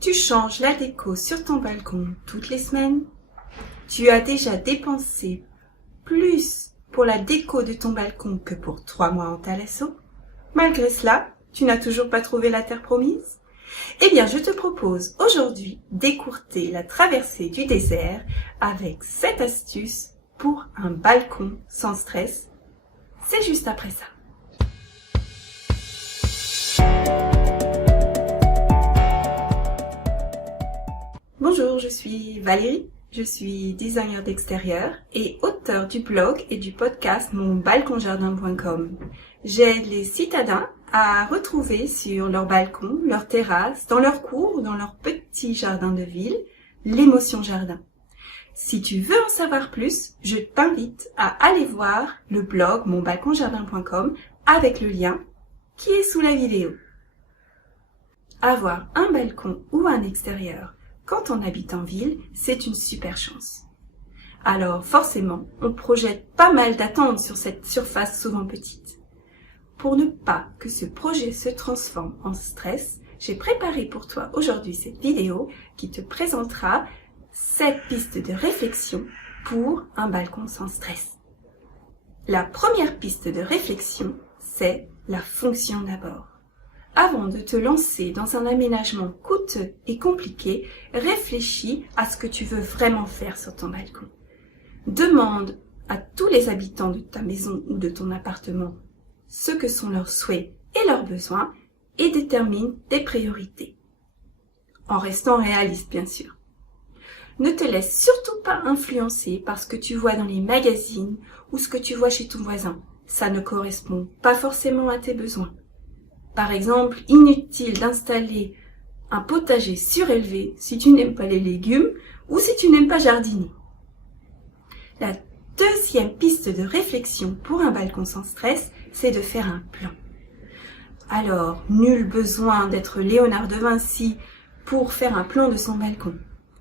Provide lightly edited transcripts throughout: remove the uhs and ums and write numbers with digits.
Tu changes la déco sur ton balcon toutes les semaines? Tu as déjà dépensé plus pour la déco de ton balcon que pour 3 mois en Thalasso? Malgré cela, tu n'as toujours pas trouvé la terre promise? Eh bien, je te propose aujourd'hui d'écourter la traversée du désert avec 7 astuces pour un balcon sans stress. C'est juste après ça. Bonjour, je suis Valérie, je suis designer d'extérieur et auteure du blog et du podcast monbalconjardin.com. J'aide les citadins à retrouver sur leur balcon, leur terrasse, dans leur cour ou dans leur petit jardin de ville, l'émotion jardin. Si tu veux en savoir plus, je t'invite à aller voir le blog monbalconjardin.com avec le lien qui est sous la vidéo. Avoir un balcon ou un extérieur quand on habite en ville, c'est une super chance. Alors forcément, on projette pas mal d'attentes sur cette surface souvent petite. Pour ne pas que ce projet se transforme en stress, j'ai préparé pour toi aujourd'hui cette vidéo qui te présentera 7 pistes de réflexion pour un balcon sans stress. La première piste de réflexion, c'est la fonction d'abord. Avant de te lancer dans un aménagement coûteux et compliqué, réfléchis à ce que tu veux vraiment faire sur ton balcon. Demande à tous les habitants de ta maison ou de ton appartement ce que sont leurs souhaits et leurs besoins et détermine des priorités. En restant réaliste, bien sûr. Ne te laisse surtout pas influencer par ce que tu vois dans les magazines ou ce que tu vois chez ton voisin. Ça ne correspond pas forcément à tes besoins. Par exemple, inutile d'installer un potager surélevé si tu n'aimes pas les légumes ou si tu n'aimes pas jardiner. La deuxième piste de réflexion pour un balcon sans stress, c'est de faire un plan. Alors, nul besoin d'être Léonard de Vinci pour faire un plan de son balcon.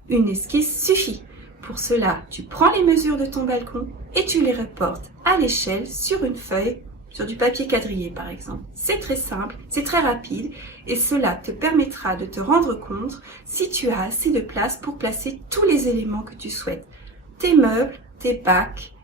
Une esquisse suffit. Pour cela, tu prends les mesures de ton balcon et tu les reportes à l'échelle sur une feuille, sur du papier quadrillé par exemple. C'est très simple, c'est très rapide et cela te permettra de te rendre compte si tu as assez de place pour placer tous les éléments que tu souhaites. Tes meubles, tes bacs,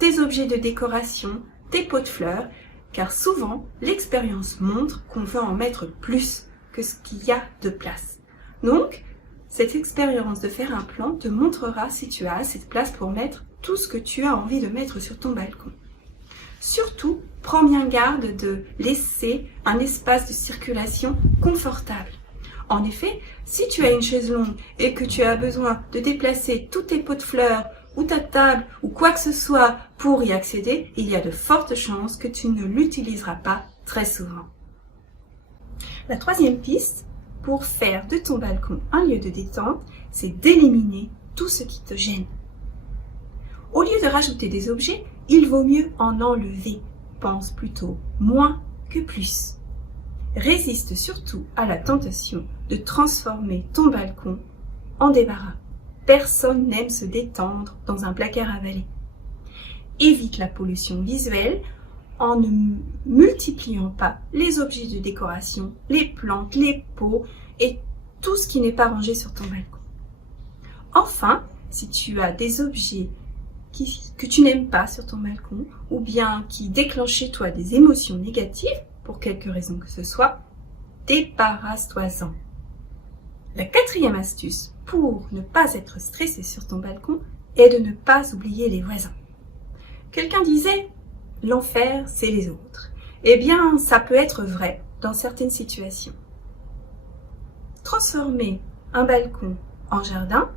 tes objets de décoration, tes pots de fleurs, car souvent l'expérience montre qu'on veut en mettre plus que ce qu'il y a de place. Donc, cette expérience de faire un plan te montrera si tu as assez de place pour mettre tout ce que tu as envie de mettre sur ton balcon. Surtout, prends bien garde de laisser un espace de circulation confortable. En effet, si tu as une chaise longue et que tu as besoin de déplacer tous tes pots de fleurs ou ta table ou quoi que ce soit pour y accéder, il y a de fortes chances que tu ne l'utiliseras pas très souvent. La troisième piste pour faire de ton balcon un lieu de détente, c'est d'éliminer tout ce qui te gêne. Au lieu de rajouter des objets, il vaut mieux en enlever. Pense plutôt moins que plus. Résiste surtout à la tentation de transformer ton balcon en débarras. Personne n'aime se détendre dans un placard à balai. Évite la pollution visuelle en ne multipliant pas les objets de décoration, les plantes, les pots et tout ce qui n'est pas rangé sur ton balcon. Enfin, si tu as des objets que tu n'aimes pas sur ton balcon ou bien qui déclenchent chez toi des émotions négatives, pour quelque raison que ce soit, débarrasse-toi-en. La quatrième astuce pour ne pas être stressé sur ton balcon est de ne pas oublier les voisins. Quelqu'un disait « l'enfer, c'est les autres ». Eh bien, ça peut être vrai dans certaines situations. Transformer un balcon en jardin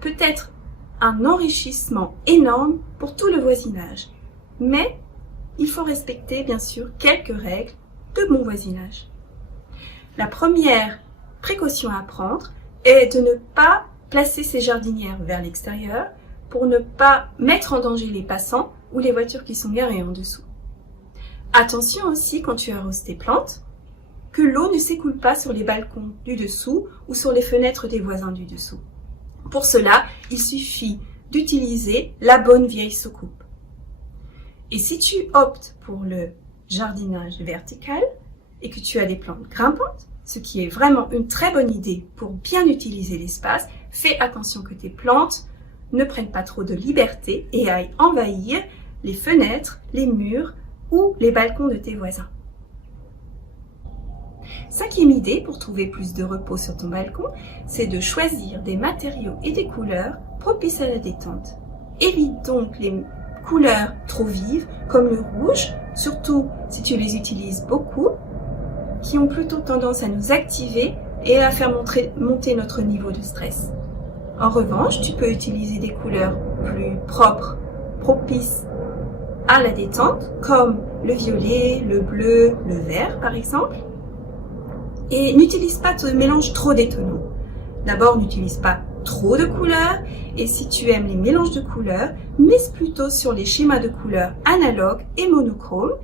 peut être un enrichissement énorme pour tout le voisinage. Mais il faut respecter bien sûr quelques règles de bon voisinage. La première précaution à prendre est de ne pas placer ses jardinières vers l'extérieur pour ne pas mettre en danger les passants ou les voitures qui sont garées en dessous. Attention aussi quand tu arroses tes plantes, que l'eau ne s'écoule pas sur les balcons du dessous ou sur les fenêtres des voisins du dessous. Pour cela, il suffit d'utiliser la bonne vieille soucoupe. Et si tu optes pour le jardinage vertical et que tu as des plantes grimpantes, ce qui est vraiment une très bonne idée pour bien utiliser l'espace, fais attention que tes plantes ne prennent pas trop de liberté et aillent envahir les fenêtres, les murs ou les balcons de tes voisins. 5e idée pour trouver plus de repos sur ton balcon, c'est de choisir des matériaux et des couleurs propices à la détente. Évite donc les couleurs trop vives comme le rouge, surtout si tu les utilises beaucoup, qui ont plutôt tendance à nous activer et à faire monter notre niveau de stress. En revanche, tu peux utiliser des couleurs plus propres, propices à la détente, comme le violet, le bleu, le vert par exemple. Et n'utilise pas de mélange trop détonnant. D'abord, n'utilise pas trop de couleurs, et si tu aimes les mélanges de couleurs, mise plutôt sur les schémas de couleurs analogues et monochromes,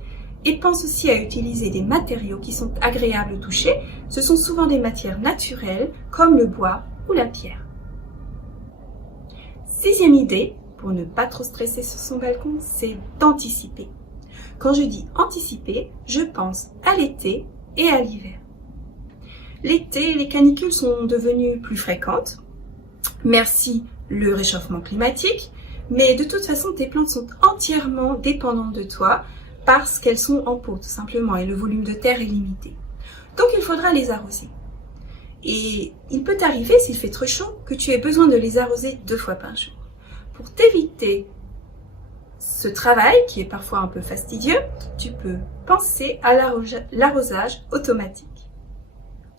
et pense aussi à utiliser des matériaux qui sont agréables au toucher. Ce sont souvent des matières naturelles comme le bois ou la pierre. 6e idée, pour ne pas trop stresser sur son balcon, c'est d'anticiper. Quand je dis anticiper, je pense à l'été et à l'hiver. L'été, les canicules sont devenues plus fréquentes. Merci le réchauffement climatique, mais de toute façon, tes plantes sont entièrement dépendantes de toi parce qu'elles sont en pot, tout simplement, et le volume de terre est limité. Donc, il faudra les arroser. Et il peut arriver, s'il fait trop chaud, que tu aies besoin de les arroser 2 fois par jour. Pour t'éviter ce travail, qui est parfois un peu fastidieux, tu peux penser à l'arrosage automatique.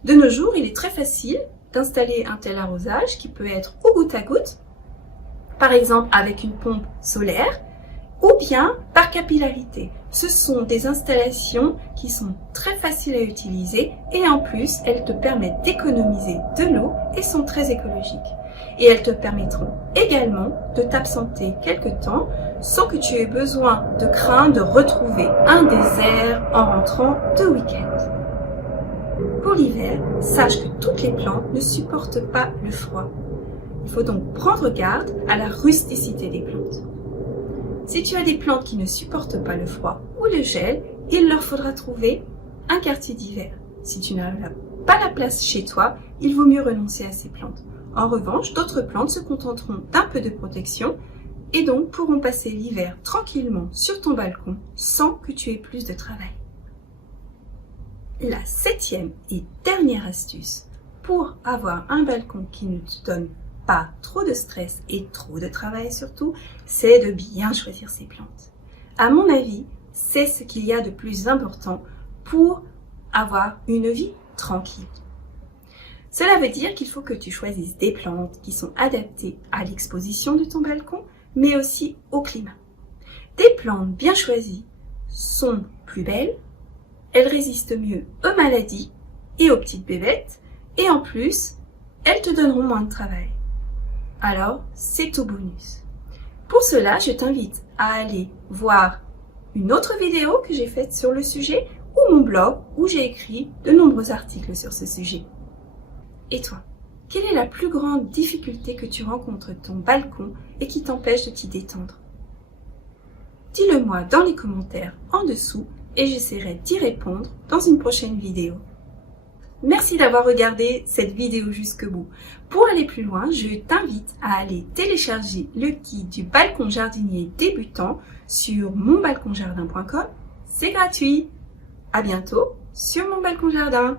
De nos jours, il est très facile d'installer un tel arrosage qui peut être au goutte à goutte, par exemple avec une pompe solaire, ou bien par capillarité. Ce sont des installations qui sont très faciles à utiliser et en plus, elles te permettent d'économiser de l'eau et sont très écologiques. Et elles te permettront également de t'absenter quelque temps sans que tu aies besoin de craindre de retrouver un désert en rentrant de week-end. Pour l'hiver, sache que toutes les plantes ne supportent pas le froid. Il faut donc prendre garde à la rusticité des plantes. Si tu as des plantes qui ne supportent pas le froid ou le gel, il leur faudra trouver un quartier d'hiver. Si tu n'as pas la place chez toi, il vaut mieux renoncer à ces plantes. En revanche, d'autres plantes se contenteront d'un peu de protection et donc pourront passer l'hiver tranquillement sur ton balcon sans que tu aies plus de travail. La 7e et dernière astuce pour avoir un balcon qui ne te donne pas trop de stress et trop de travail surtout, c'est de bien choisir ses plantes. À mon avis, c'est ce qu'il y a de plus important pour avoir une vie tranquille. Cela veut dire qu'il faut que tu choisisses des plantes qui sont adaptées à l'exposition de ton balcon, mais aussi au climat. Des plantes bien choisies sont plus belles, elles résistent mieux aux maladies et aux petites bébêtes, et en plus, elles te donneront moins de travail. Alors, c'est au bonus. Pour cela, je t'invite à aller voir une autre vidéo que j'ai faite sur le sujet ou mon blog où j'ai écrit de nombreux articles sur ce sujet. Et toi, quelle est la plus grande difficulté que tu rencontres de ton balcon et qui t'empêche de t'y détendre? Dis-le-moi dans les commentaires en dessous et j'essaierai d'y répondre dans une prochaine vidéo. Merci d'avoir regardé cette vidéo jusqu'au bout. Pour aller plus loin, je t'invite à aller télécharger le guide du balcon jardinier débutant sur monbalconjardin.com. C'est gratuit. À bientôt sur Mon Balcon Jardin.